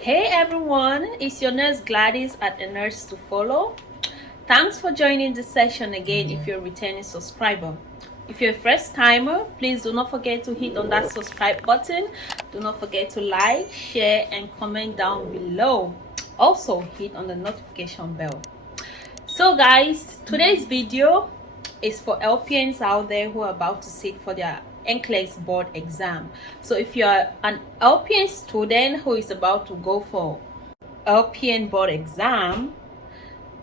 Hey everyone, it's your nurse Gladys at A Nurse to Follow. Thanks for joining this session again if you're a returning subscriber. If you're a first timer, please do not forget to hit on that subscribe button. Do not forget to like, share, and comment down below. Also, hit on the notification bell. So guys, today's video is for LPNs out there who are about to sit for their NCLEX board exam. So if you're an LPN student who is about to go for LPN board exam,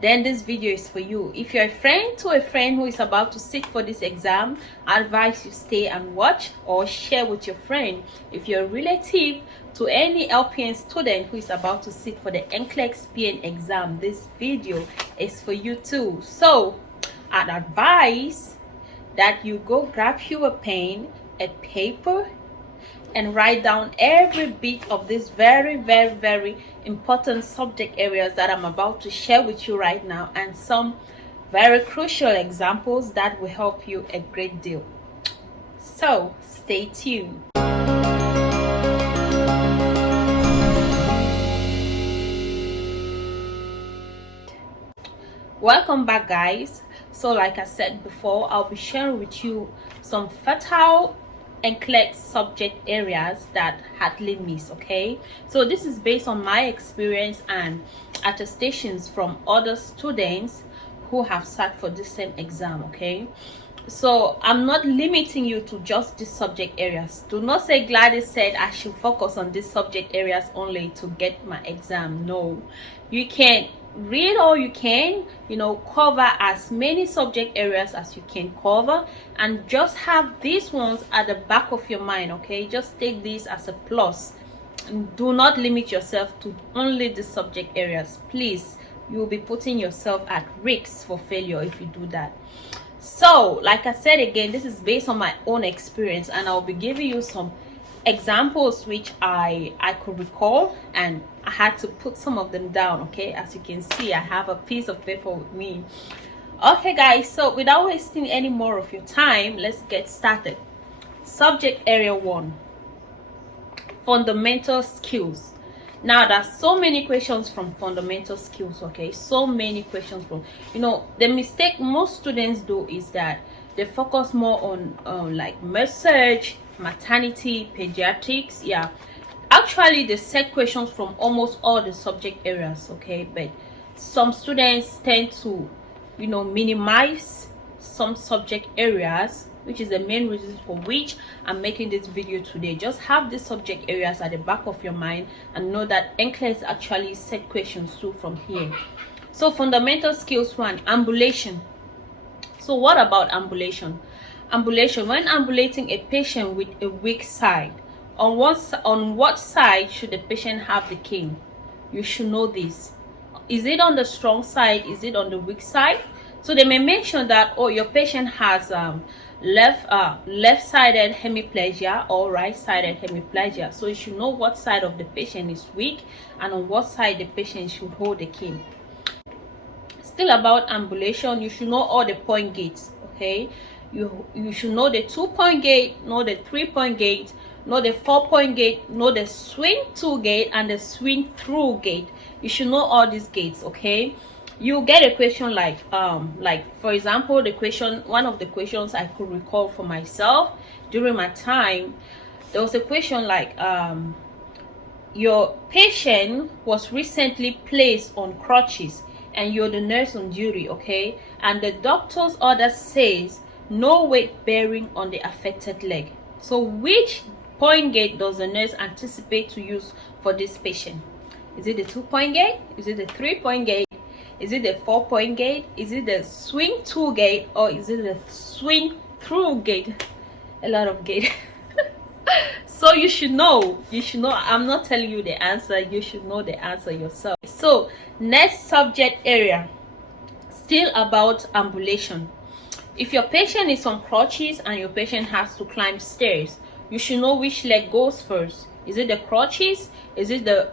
then this video is for you. If you're a friend to a friend who is about to sit for this exam, I advise you stay and watch or share with your friend. If you're a relative to any LPN student who is about to sit for the NCLEX PN exam, this video is for you too. So I'd advise that you go grab you a pen, a paper, and write down every bit of this very important subject areas that I'm about to share with you right now, and some very crucial examples that will help you a great deal. So stay tuned. Welcome back, guys. So like I said before, I'll be sharing with you some fertile NCLEX subject areas that hardly miss. Okay, so this is based on my experience and attestations from other students who have sat for this same exam. Okay, so I'm not limiting you to just these subject areas. Do not say Gladys said I should focus on these subject areas only to get my exam. No, you can read all you can, cover as many subject areas as you can cover, and just have these ones at the back of your mind. Okay, just take this as a plus, and do not limit yourself to only the subject areas. Please, you will be putting yourself at risk for failure if you do that. So like I said again, this is based on my own experience, and I'll be giving you some examples which I could recall, and I had to put some of them down. Okay, as you can see, I have a piece of paper with me. Okay guys, so without wasting any more of your time, let's get started. Subject area 1, fundamental skills. Now there's so many questions from fundamental skills. Okay, so many questions from, the mistake most students do is that they focus more on like research, maternity, pediatrics. Yeah, actually they set questions from almost all the subject areas. Okay, but some students tend to minimize some subject areas, which is the main reason for which I'm making this video today. Just have these subject areas at the back of your mind and know that NCLEX actually set questions too from here. So fundamental skills 1, ambulation. So what about ambulation? Ambulation, when ambulating a patient with a weak side, on what side should the patient have the cane? You should know this. Is it on the strong side? Is it on the weak side? So they may mention that, oh, your patient has left-sided hemiplegia or right-sided hemiplegia. So you should know what side of the patient is weak and on what side the patient should hold the cane. Still about ambulation, you should know all the point gates. Okay, you should know the 2-point gate, know the 3-point gate, know the 4-point gate, know the swing to gate and the swing through gate. You should know all these gates. Okay, you get a question like for example, one of the questions I could recall for myself during my time, there was a question like your patient was recently placed on crutches and you're the nurse on duty. Okay, and the doctor's order says no weight bearing on the affected leg. So which point gate does the nurse anticipate to use for this patient? Is it the 2-point gate? Is it the 3-point gate? Is it the 4-point gate? Is it the swing to gate? Or is it the swing through gate? A lot of gate. So you should know. I'm not telling you the answer. You should know the answer yourself. So next subject area, still about ambulation. If your patient is on crutches and your patient has to climb stairs, you should know which leg goes first. Is it the crutches? Is it the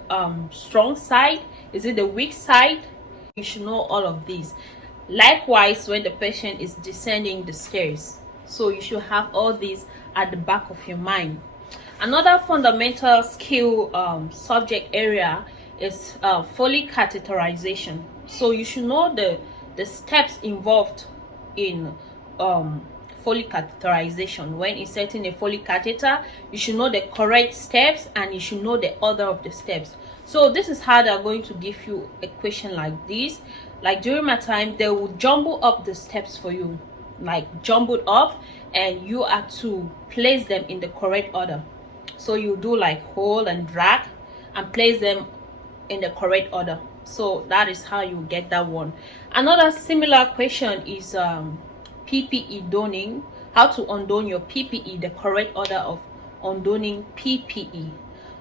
strong side? Is it the weak side? You should know all of these. Likewise, when the patient is descending the stairs, so you should have all these at the back of your mind. Another fundamental skill subject area is Foley catheterization. So you should know the steps involved in Foley catheterization. When inserting a Foley catheter, you should know the correct steps and you should know the order of the steps. So this is how they're going to give you a question like this. Like during my time, they will jumble up the steps for you, like jumbled up, and you are to place them in the correct order. So you do like hold and drag and place them in the correct order. So that is how you get that one. Another similar question is PPE donning. How to undone your PPE, the correct order of undoning PPE.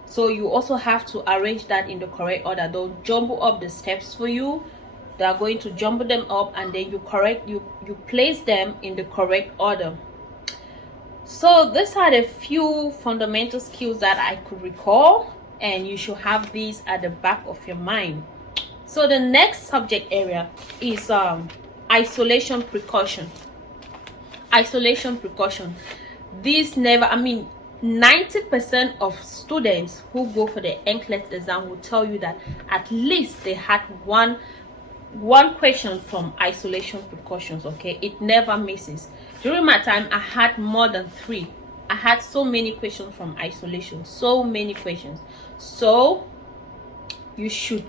So you also have to arrange that in the correct order. Don't jumble up the steps for you. They are going to jumble them up, and then you place them in the correct order. So these are the few fundamental skills that I could recall, and you should have these at the back of your mind. So the next subject area is isolation precaution. Isolation precaution. This never, 90% of students who go for the NCLEX exam will tell you that at least they had one question from isolation precautions. Okay, it never misses. During my time, I had more than 3. I had so many questions from isolation, so many questions. So you should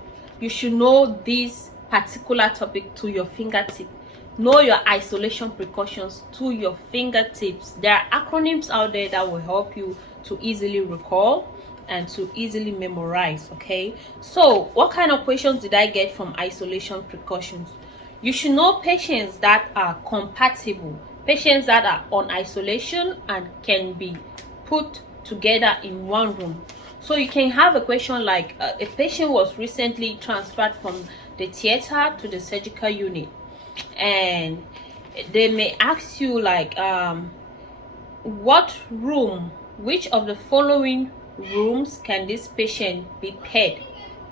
know this particular topic to your fingertip. Know your isolation precautions to your fingertips. There are acronyms out there that will help you to easily recall and to easily memorize. Okay, so what kind of questions did I get from isolation precautions? You should know patients that are compatible, patients that are on isolation and can be put together in one room. So you can have a question like a patient was recently transferred from the theater to the surgical unit, and they may ask you like which of the following rooms can this patient be paired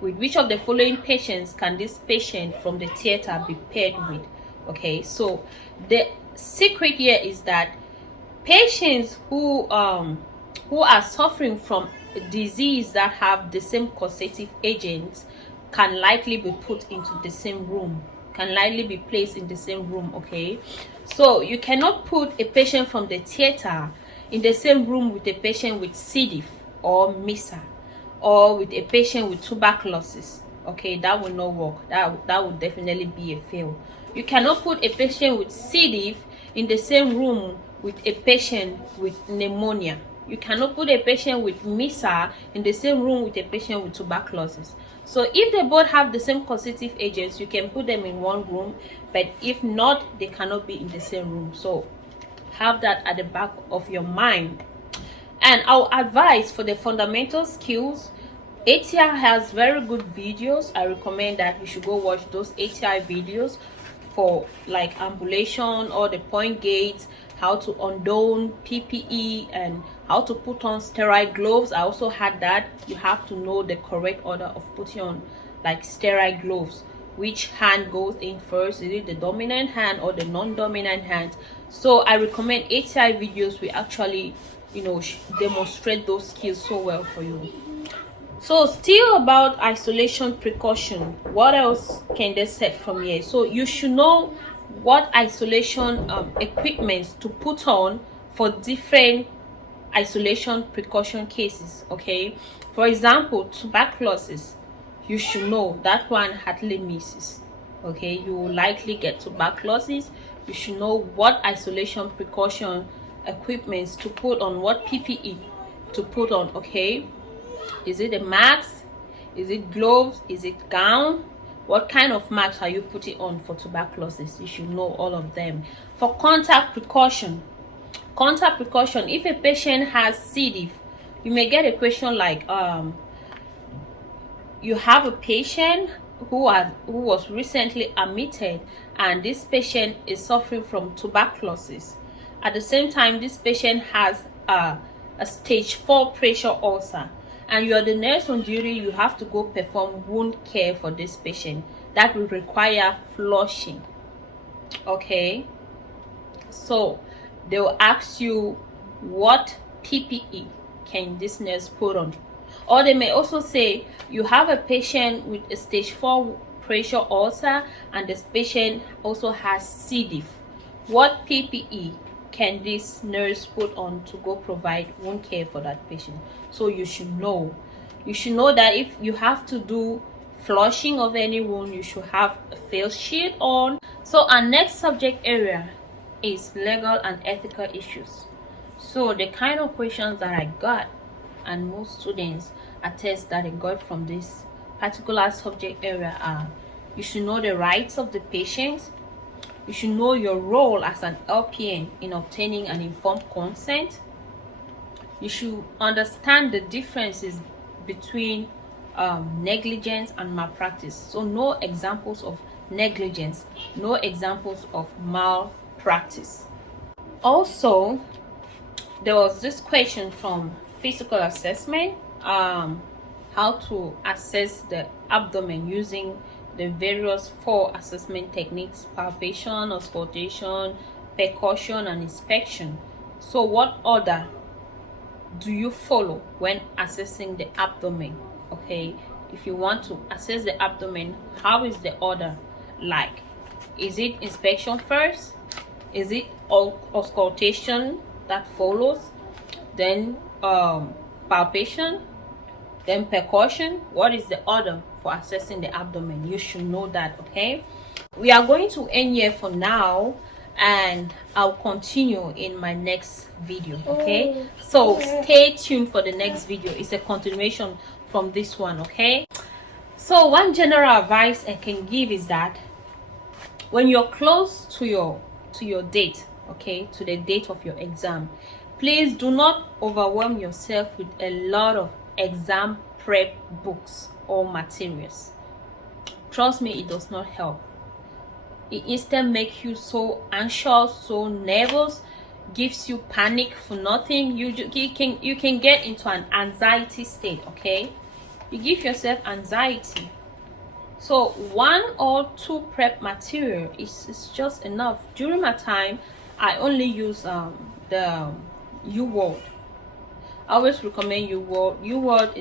with? Which of the following patients can this patient from the theater be paired with? Okay, so the secret here is that patients who are suffering from a disease that have the same causative agents can likely be put into the same room, can likely be placed in the same room. Okay, so you cannot put a patient from the theater in the same room with a patient with C. diff or MISA, or with a patient with tuberculosis. Okay, that will not work. That would definitely be a fail. You cannot put a patient with C. diff in the same room with a patient with pneumonia. You cannot put a patient with MISA in the same room with a patient with tuberculosis. So if they both have the same causative agents, you can put them in one room, but if not, they cannot be in the same room. So have that at the back of your mind. And our advice for the fundamental skills, ATI has very good videos. I recommend that you should go watch those ATI videos for like ambulation or the point gates, how to undone PPE, and how to put on sterile gloves. I also had that. You have to know the correct order of putting on like sterile gloves. Which hand goes in first? Is it the dominant hand or the non-dominant hand? So I recommend ATI videos. We actually demonstrate those skills so well for you. So still about isolation precaution, what else can they set from here? So you should know what isolation equipment to put on for different isolation precaution cases. Okay, for example, tuberculosis, you should know that one hardly misses. Okay, you will likely get tuberculosis. You should know what isolation precaution equipments to put on, what PPE to put on. Okay, is it a mask? Is it gloves? Is it gown? What kind of mask are you putting on for tuberculosis? You should know all of them. For contact precaution, if a patient has C. diff, you may get a question like you have a patient who was recently admitted, and this patient is suffering from tuberculosis. At the same time, this patient has a stage 4 pressure ulcer, and you are the nurse on duty. You have to go perform wound care for this patient. That will require flushing. Okay, so they will ask you what PPE can this nurse put on? Or they may also say you have a patient with a stage 4 pressure ulcer and this patient also has C. diff. What PPE can this nurse put on to go provide wound care for that patient? So you should know that if you have to do flushing of any wound, you should have a face shield on. So our next subject area is legal and ethical issues. So the kind of questions that I got, and most students attest that they got from this particular subject area, are: you should know the rights of the patient, you should know your role as an LPN in obtaining an informed consent, you should understand the differences between negligence and malpractice. So no examples of negligence, no examples of malpractice. Also, there was this question from physical assessment, how to assess the abdomen using the various 4 assessment techniques: palpation, auscultation, percussion, and inspection. So what order do you follow when assessing the abdomen? Okay, if you want to assess the abdomen, how is the order like? Is it inspection first? Is it auscultation that follows, then palpation, then percussion? What is the order for assessing the abdomen? You should know that. Okay, we are going to end here for now, and I'll continue in my next video. Okay, so stay tuned for the next video. It's a continuation from this one. Okay, so one general advice I can give is that when you're close to your date, okay, to the date of your exam, please do not overwhelm yourself with a lot of exam prep books or materials. Trust me, it does not help. It instead makes you so anxious, so nervous, gives you panic for nothing. You can get into an anxiety state. Okay, you give yourself anxiety. So 1 or 2 prep material is just enough. During my time, I only use the UWorld. I always recommend UWorld. UWorld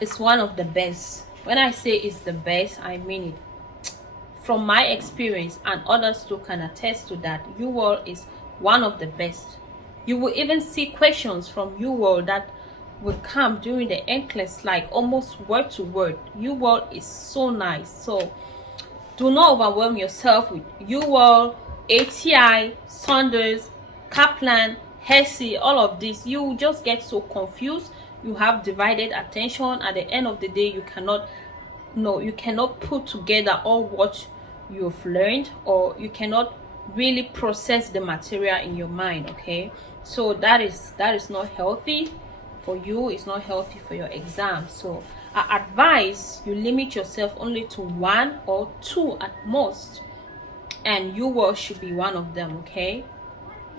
is one of the best. When I say it's the best, I mean it. From my experience, and others too can attest to that, UWorld is one of the best. You will even see questions from UWorld that will come during the NCLEX, like almost word to word. UWorld is so nice. So do not overwhelm yourself with UWorld, ATI, Saunders, Kaplan, Hesse, all of this. You just get so confused. You have divided attention. At the end of the day, you cannot put together all what you've learned, or you cannot really process the material in your mind. Okay, so that is not healthy for you. It's not healthy for your exam. So I advise you limit yourself only to 1 or 2 at most, and UWorld should be one of them. Okay,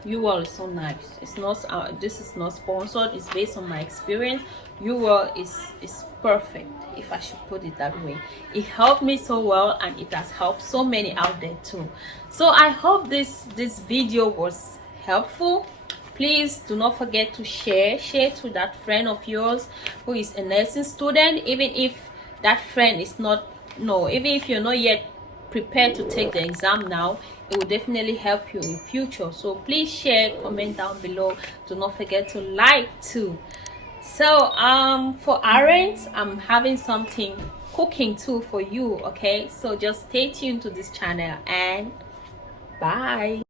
UWorld is so nice. It's not this is not sponsored, it's based on my experience. UWorld is perfect, if I should put it that way. It helped me so well, and it has helped so many out there too. So I hope this video was helpful. Please do not forget to share to that friend of yours who is a nursing student. Even if that friend is not, even if you're not yet prepared to take the exam now, it will definitely help you in future. So please share, comment down below. Do not forget to like too. So for RNs, I'm having something cooking too for you. Okay, so just stay tuned to this channel, and bye.